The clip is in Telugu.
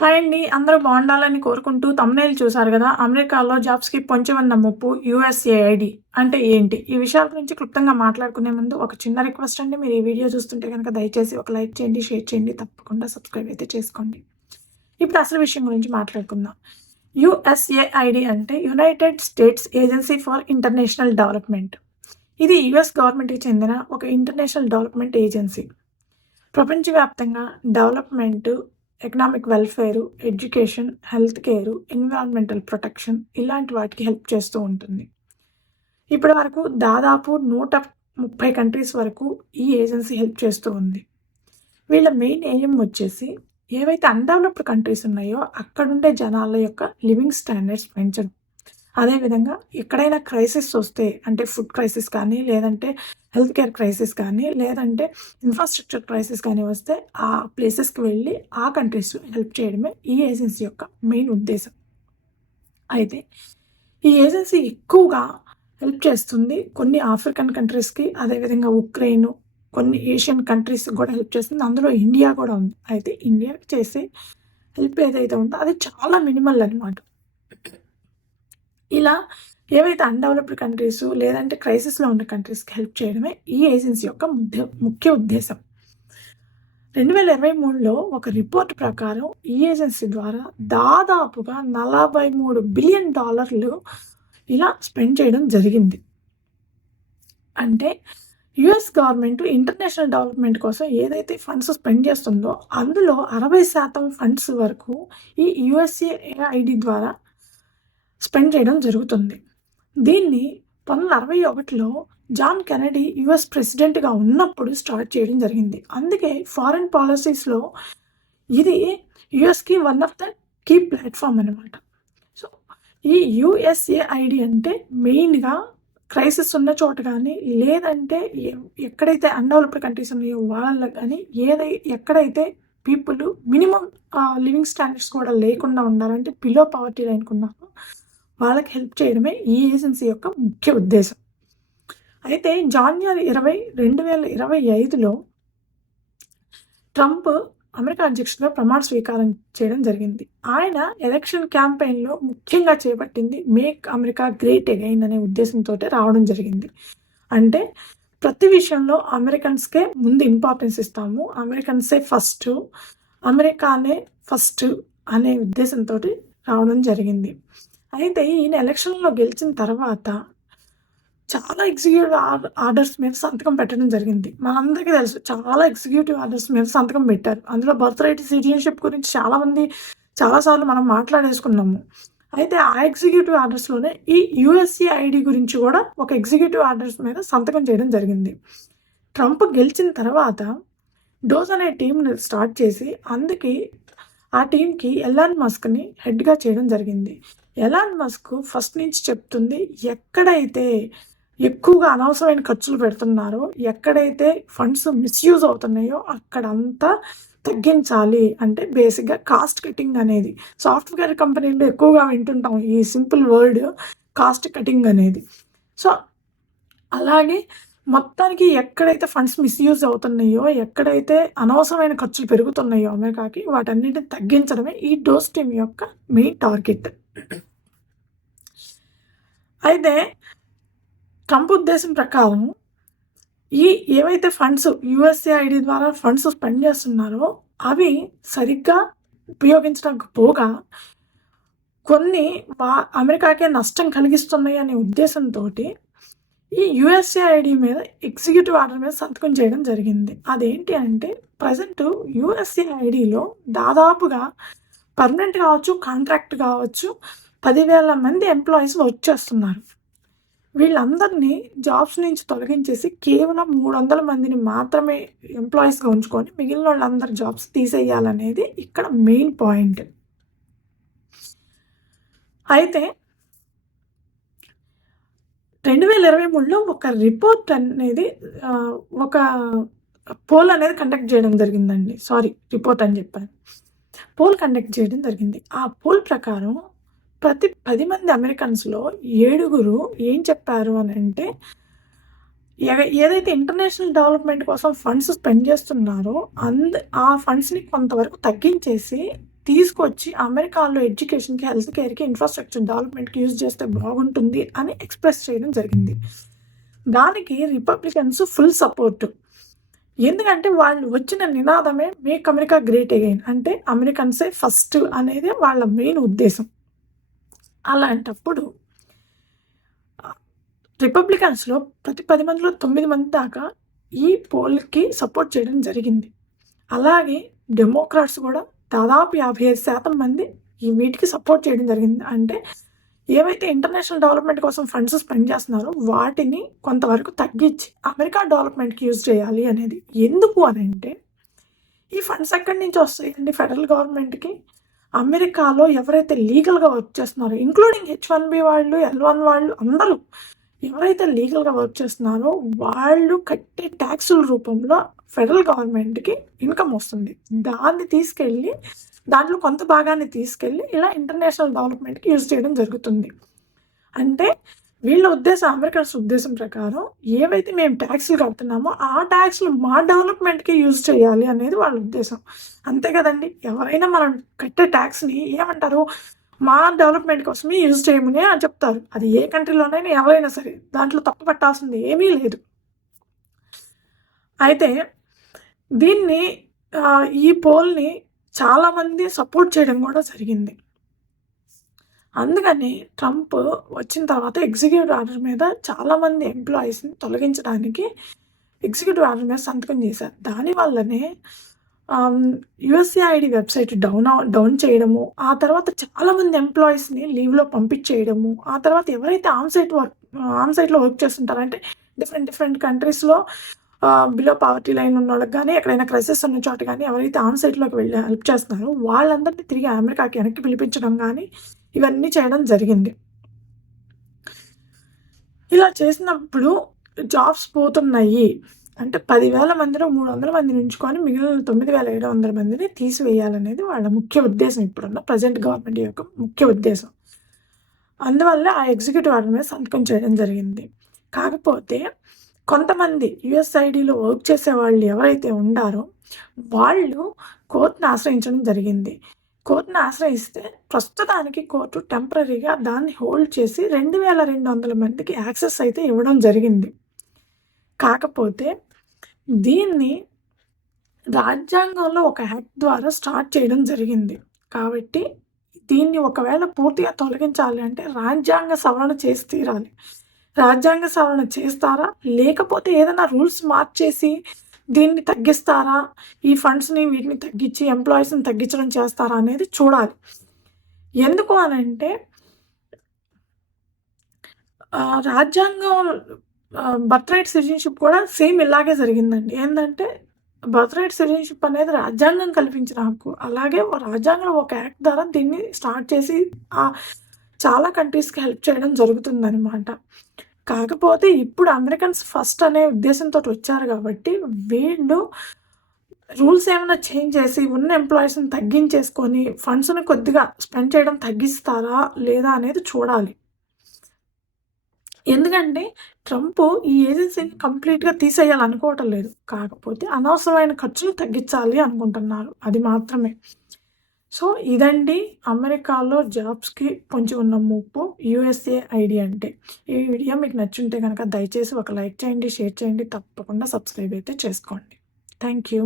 హాయ్ అండి. అందరూ బాగుండాలని కోరుకుంటూ థంబ్‌నెయిల్ చూసారు గదా! అమెరికాలో జాబ్స్‌కి పొంచి ఉన్న ముప్పు యూఎస్ఏఐడీ అంటే ఏంటి? ఈ విషయాల గురించి క్లుప్తంగా మాట్లాడుకునే ముందు ఒక చిన్న రిక్వెస్ట్ అండి. మీరు ఈ వీడియో చూస్తుంటే గనక దయచేసి ఒక లైక్ చేయండి, షేర్ చేయండి. తప్పకుండా సబ్స్క్రైబ్ అయితే చేసుకోండి. ఇప్పుడు అసలు విషయం గురించి మాట్లాడుకుందాం. యూఎస్ఏఐడీ అంటే United states agency for international development. ఇది యూఎస్ గవర్నమెంట్‌కి చెందిన ఒక ఇంటర్నేషనల్ డెవలప్‌మెంట్ ఏజెన్సీ. ప్రపంచవ్యాప్తంగా development, economic welfare, education, health care, environmental protection ఇలాంటి వాటికి హెల్ప్ చేస్తూ ఉంటుంది. ఇప్పటి వరకు దాదాపు 130 కంట్రీస్ వరకు ఈ ఏజెన్సీ హెల్ప్ చేస్తూ ఉంది. వీళ్ళ మెయిన్ ఎయిమ్ వచ్చేసి ఏవైతే అన్‌డెవలప్డ్ కంట్రీస్ ఉన్నాయో అక్కడుండే జనాల యొక్క లివింగ్ స్టాండర్డ్స్ పెంచడం. అదేవిధంగా ఎక్కడైనా క్రైసిస్ వస్తే అంటే ఫుడ్ క్రైసిస్ కానీ, లేదంటే హెల్త్ కేర్ క్రైసిస్ కానీ, లేదంటే ఇన్‌ఫ్రాస్ట్రక్చర్ క్రైసిస్ కానీ వస్తే ఆ ప్లేసెస్‌కి వెళ్ళి ఆ కంట్రీస్‌లో హెల్ప్ చేయడమే ఈ ఏజెన్సీ యొక్క మెయిన్ ఉద్దేశం. అయితే ఈ ఏజెన్సీ ఎక్కువగా హెల్ప్ చేస్తుంది కొన్ని ఆఫ్రికన్ కంట్రీస్‌కి, అదేవిధంగా ఉక్రెయిన్, కొన్ని ఏషియన్ కంట్రీస్‌కి కూడా హెల్ప్ చేస్తుంది. అందులో ఇండియా కూడా ఉంది. అయితే ఇండియాకి చేసే హెల్ప్ ఏదైతే ఉందో అది చాలా మినిమల్ అనమాట. ఇలా ఏవైతే అన్‌డెవలప్డ్ కంట్రీస్ లేదంటే క్రైసిస్‌లో ఉన్న కంట్రీస్‌కి హెల్ప్ చేయడమే ఈ ఏజెన్సీ యొక్క ముఖ్య ఉద్దేశం. 2023లో ఒక రిపోర్ట్ ప్రకారం ఈ ఏజెన్సీ ద్వారా దాదాపుగా $43 బిలియన్ ఇలా స్పెండ్ చేయడం జరిగింది. అంటే యూఎస్ గవర్నమెంట్ ఇంటర్నేషనల్ డెవలప్‌మెంట్ కోసం ఏదైతే ఫండ్స్ స్పెండ్ చేస్తుందో అందులో 60% ఫండ్స్ వరకు ఈ యూఎస్ఏఐడీ ద్వారా స్పెండ్ చేయడం జరుగుతుంది. దీన్ని 1961లో జాన్ కెనడీ యూఎస్ ప్రెసిడెంట్‌గా ఉన్నప్పుడు స్టార్ట్ చేయడం జరిగింది. అందుకే ఫారెన్ పాలిసీస్‌లో ఇది యూఎస్‌కి one of the key platform అనమాట. సో, ఈ యూఎస్ఏఐడీ అంటే మెయిన్‌గా క్రైసిస్ ఉన్న చోట గానీ, లేదంటే ఎక్కడైతే అన్‌డెవలప్డ్ కంట్రీస్ ఉన్నాయో వాళ్ళకి గానీ, ఎక్కడైతే పీపుల్ మినిమమ్ లివింగ్ స్టాండర్డ్స్ కూడా లేకుండా ఉన్నారంటే బిలో పవర్టీ లైన్‌కి ఉన్నారో వాళ్ళకి హెల్ప్ చేయడమే ఈ ఏజెన్సీ యొక్క ముఖ్య ఉద్దేశం. అయితే జాన్వరి 20, 2025లో ట్రంప్ అమెరికా అధ్యక్షుడిగా ప్రమాణ స్వీకారం చేయడం జరిగింది. ఆయన ఎలక్షన్ క్యాంపెయిన్‌లో ముఖ్యంగా చేపట్టింది మేక్ అమెరికా గ్రేట్ అగైన్ అనే ఉద్దేశంతోటే రావడం జరిగింది. అంటే ప్రతి విషయంలో అమెరికన్స్‌కే ముందు ఇంపార్టెన్స్ ఇస్తాము. అమెరికన్సే ఫస్టు, అమెరికానే ఫస్ట్ అనే ఉద్దేశంతోటి రావడం జరిగింది. అయితే ఈయన ఎలక్షన్‌లో గెలిచిన తర్వాత చాలా ఎగ్జిక్యూటివ్ ఆర్డర్స్ మీద సంతకం పెట్టడం జరిగింది. మనందరికీ తెలుసు చాలా ఎగ్జిక్యూటివ్ ఆర్డర్స్ మీద సంతకం పెట్టారు. అందులో బర్త్ రైట్ సిటిజన్‌షిప్ గురించి చాలా సార్లు మనం మాట్లాడేసుకున్నాము. అయితే ఆ ఎగ్జిక్యూటివ్ ఆర్డర్స్‌లోనే ఈ యూఎస్ఏఐడీ గురించి కూడా ఒక ఎగ్జిక్యూటివ్ ఆర్డర్స్ మీద సంతకం చేయడం జరిగింది. ట్రంప్ గెలిచిన తర్వాత డోజ్ అనే టీమ్‌ని స్టార్ట్ చేసి ఆ టీమ్‌కి ఎలాన్ మస్క్‌ని హెడ్‌గా చేయడం జరిగింది. ఎలాన్ మస్క్ ఫస్ట్ నుంచి చెప్తుంది ఎక్కడైతే ఎక్కువగా అనవసరమైన ఖర్చులు పెడుతున్నారో, ఎక్కడైతే ఫండ్స్ మిస్‌యూజ్ అవుతున్నాయో అక్కడంతా తగ్గించాలి. అంటే బేసిక్‌గా కాస్ట్ కటింగ్ అనేది. సాఫ్ట్‌వేర్ కంపెనీల్లో ఎక్కువగా వింటుంటాం ఈ సింపుల్ వర్డ్ కాస్ట్ కటింగ్ అనేది. సో, అలాగే మొత్తానికి ఎక్కడైతే ఫండ్స్ మిస్‌యూజ్ అవుతున్నాయో, ఎక్కడైతే అనవసరమైన ఖర్చులు పెరుగుతున్నాయో అమెరికాకి వాటన్నిటిని తగ్గించడమే ఈ డోస్ టీమ్ యొక్క మెయిన్ టార్గెట్. అయితే ట్రంప్ ఉద్దేశం ప్రకారం ఏవైతే ఫండ్స్ యూఎస్ఏఐడీ ద్వారా ఫండ్స్ స్పెండ్ చేస్తున్నారో అవి సరిగ్గా ఉపయోగించడానికి పోగా కొన్ని అమెరికాకే నష్టం కలిగిస్తున్నాయి అనే ఉద్దేశంతోటి ఈ యూఎస్ఏఐడీ మీద ఎగ్జిక్యూటివ్ ఆర్డర్ మీద సంతకం చేయడం జరిగింది. అదేంటి అంటే ప్రెజెంట్ యూఎస్ఏఐడీలో దాదాపుగా పర్మనెంట్ కావచ్చు, కాంట్రాక్ట్ కావచ్చు 10,000 మంది ఎంప్లాయీస్ వర్క్ చేస్తున్నారు. వీళ్ళందరినీ జాబ్స్ నుంచి తొలగించేసి కేవలం 300 మందిని మాత్రమే ఎంప్లాయీస్‌గా ఉంచుకొని మిగిలిన వాళ్ళందరి జాబ్స్ తీసేయాలనేది ఇక్కడ మెయిన్ పాయింట్. అయితే 2023లో ఒక రిపోర్ట్ అనేది ఒక పోల్ అనేది కండక్ట్ చేయడం జరిగిందండి. రిపోర్ట్ అని చెప్పాను. పోల్ కండక్ట్ చేయడం జరిగింది. ఆ పోల్ ప్రకారం ప్రతి 10 మంది అమెరికన్స్‌లో 7 ఏం చెప్పారు అనంటే ఏదైతే ఇంటర్నేషనల్ డెవలప్‌మెంట్ కోసం ఫండ్స్ స్పెండ్ చేస్తున్నారో ఆ ఫండ్స్‌ని కొంతవరకు తగ్గించేసి తీసుకొచ్చి అమెరికాలో ఎడ్యుకేషన్‌కి, హెల్త్ కేర్‌కి, ఇన్‌ఫ్రాస్ట్రక్చర్ డెవలప్‌మెంట్‌కి యూజ్ చేస్తే బాగుంటుంది అని ఎక్స్‌ప్రెస్ చేయడం జరిగింది. దానికి రిపబ్లికన్స్ ఫుల్ సపోర్ట్. ఎందుకంటే వాళ్ళు వచ్చిన నినాదమే మేక్ అమెరికా గ్రేట్ అగైన్, అంటే అమెరికన్సే ఫస్ట్ అనేది వాళ్ళ మెయిన్ ఉద్దేశం. అలాంటప్పుడు రిపబ్లికన్స్‌లో ప్రతి 10 మందిలో 9 మంది దాకా ఈ పోల్‌కి సపోర్ట్ చేయడం జరిగింది. అలాగే డెమోక్రాట్స్ కూడా దాదాపు 55% మంది ఈ వీటికి సపోర్ట్ చేయడం జరిగింది. అంటే ఏవైతే ఇంటర్నేషనల్ డెవలప్మెంట్ కోసం ఫండ్స్ స్పెండ్ చేస్తున్నారో వాటిని కొంతవరకు తగ్గించి అమెరికా డెవలప్మెంట్‌కి యూజ్ చేయాలి అనేది. ఎందుకు అనంటే ఈ ఫండ్స్ ఎక్కడి నుంచి వస్తాయండి ఫెడరల్ గవర్నమెంట్‌కి? అమెరికాలో ఎవరైతే లీగల్‌గా వర్క్ చేస్తున్నారో, ఇంక్లూడింగ్ H-1B వాళ్ళు, L-1 వాళ్ళు అందరూ ఎవరైతే లీగల్‌గా వర్క్ చేస్తున్నారో వాళ్ళు కట్టే ట్యాక్సుల రూపంలో ఫెడరల్ గవర్నమెంట్‌కి ఇన్కమ్ వస్తుంది. దాన్ని తీసుకెళ్ళి దాంట్లో కొంత భాగాన్ని తీసుకెళ్ళి ఇలా ఇంటర్నేషనల్ డెవలప్మెంట్‌కి యూజ్ చేయడం జరుగుతుంది. అంటే వీళ్ళ ఉద్దేశం, అమెరికన్స్ ఉద్దేశం ప్రకారం ఏవైతే మేము ట్యాక్స్‌లు కడుతున్నామో ఆ ట్యాక్స్‌లు మా డెవలప్మెంట్‌కి యూజ్ చేయాలి అనేది వాళ్ళ ఉద్దేశం. అంతే కదండీ! ఎవరైనా మనం కట్టే ట్యాక్స్‌ని ఏమంటారు? మా డెవలప్మెంట్ కోసమే యూజ్ చేయమని అని చెప్తారు. అది ఏ కంట్రీలోనైనా ఎవరైనా సరే. దాంట్లో తప్పు పట్టాల్సింది ఏమీ లేదు. అయితే దీన్ని ఈ పోల్‌ని చాలామంది సపోర్ట్ చేయడం కూడా జరిగింది. అందుకని ట్రంప్ వచ్చిన తర్వాత ఎగ్జిక్యూటివ్ ఆర్డర్ మీద చాలామంది ఎంప్లాయీస్‌ని తొలగించడానికి ఎగ్జిక్యూటివ్ ఆర్డర్ మీద సంతకం చేశారు. దానివల్లనే యుఎస్ఏఐడి వెబ్సైట్ డౌన్ చేయడము, ఆ తర్వాత చాలామంది ఎంప్లాయీస్‌ని లీవ్‌లో పంపించేయడము, ఆ తర్వాత ఎవరైతే ఆన్‌సైట్‌లో వర్క్ చేస్తుంటారో, అంటే డిఫరెంట్ కంట్రీస్‌లో బిలో పావర్టీ లైన్ ఉన్న వాళ్ళకి కానీ, ఎక్కడైనా క్రైసిస్ ఉన్న చోట కానీ ఎవరైతే ఆన్‌సైట్‌లోకి వెళ్ళి హెల్ప్ చేస్తున్నారో వాళ్ళందరినీ తిరిగి అమెరికాకి వెనక్కి పిలిపించడం కానీ ఇవన్నీ చేయడం జరిగింది. ఇలా చేసినప్పుడు జాబ్స్ పోతున్నాయి. అంటే 10,000 మందిలో 300 మందిని ఉంచుకొని మిగిలిన 9,700 మందిని తీసివేయాలనేది వాళ్ళ ముఖ్య ఉద్దేశం. ఇప్పుడున్న ప్రెజెంట్ గవర్నమెంట్ యొక్క ముఖ్య ఉద్దేశం. అందువల్ల ఆ ఎగ్జిక్యూటివ్ ఆర్డర్ మీద సంతకం చేయడం జరిగింది. కాకపోతే కొంతమంది యుఎస్ఐడిలో వర్క్ చేసేవాళ్ళు ఎవరైతే ఉండారో వాళ్ళు కోర్టుని ఆశ్రయించడం జరిగింది. కోర్టుని ఆశ్రయిస్తే ప్రస్తుతానికి కోర్టు టెంపరరీగా దాన్ని హోల్డ్ చేసి 2,200 మందికి యాక్సెస్ అయితే ఇవ్వడం జరిగింది. కాకపోతే దీన్ని రాజ్యాంగంలో ఒక యాక్ట్ ద్వారా స్టార్ట్ చేయడం జరిగింది. కాబట్టి దీన్ని ఒకవేళ పూర్తిగా తొలగించాలి అంటే రాజ్యాంగ సవరణ చేసి తీరాలి. రాజ్యాంగ సవరణ చేస్తారా? లేకపోతే ఏదైనా రూల్స్ మార్చేసి దీన్ని తగ్గిస్తారా? ఈ ఫండ్స్‌ని వీటిని తగ్గించి ఎంప్లాయీస్‌ని తగ్గించడం చేస్తారా అనేది చూడాలి. ఎందుకు అనంటే రాజ్యాంగం బర్త్ రైట్ సిటిజన్‌షిప్ కూడా సేమ్ ఇలాగే జరిగిందండి. ఏందంటే బర్త్ రైట్ సిటిజన్‌షిప్ అనేది రాజ్యాంగం కల్పించిన హక్కు. అలాగే రాజ్యాంగంలో ఒక యాక్ట్ ద్వారా దీన్ని స్టార్ట్ చేసి చాలా కంట్రీస్‌కి హెల్ప్ చేయడం జరుగుతుందనమాట. కాకపోతే ఇప్పుడు అమెరికన్స్ ఫస్ట్ అనే ఉద్దేశంతో వచ్చారు కాబట్టి వీళ్ళు రూల్స్ ఏమైనా చేంజ్ చేసి ఉన్న ఎంప్లాయీస్‌ని తగ్గించేసుకొని ఫండ్స్‌ని కొద్దిగా స్పెండ్ చేయడం తగ్గిస్తారా? లేదా? అనేది చూడాలి. ఎందుకంటే ట్రంప్ ఈ ఏజెన్సీని కంప్లీట్‌గా తీసేయాలనుకోవటం లేదు. కాకపోతే అనవసరమైన ఖర్చులు తగ్గించాలి అనుకుంటున్నారు. అది మాత్రమే. సో ఇదండి అమెరికాలో జాబ్స్‌కి పొంచి ఉన్న ముప్పు యుఎస్ఏఐడి అంటే. ఈ వీడియో మీకు నచ్చుంటే గనక దయచేసి ఒక లైక్ చేయండి, షేర్ చేయండి. తప్పకుండా సబ్స్క్రైబ్ అయితే చేసుకోండి. Thank you.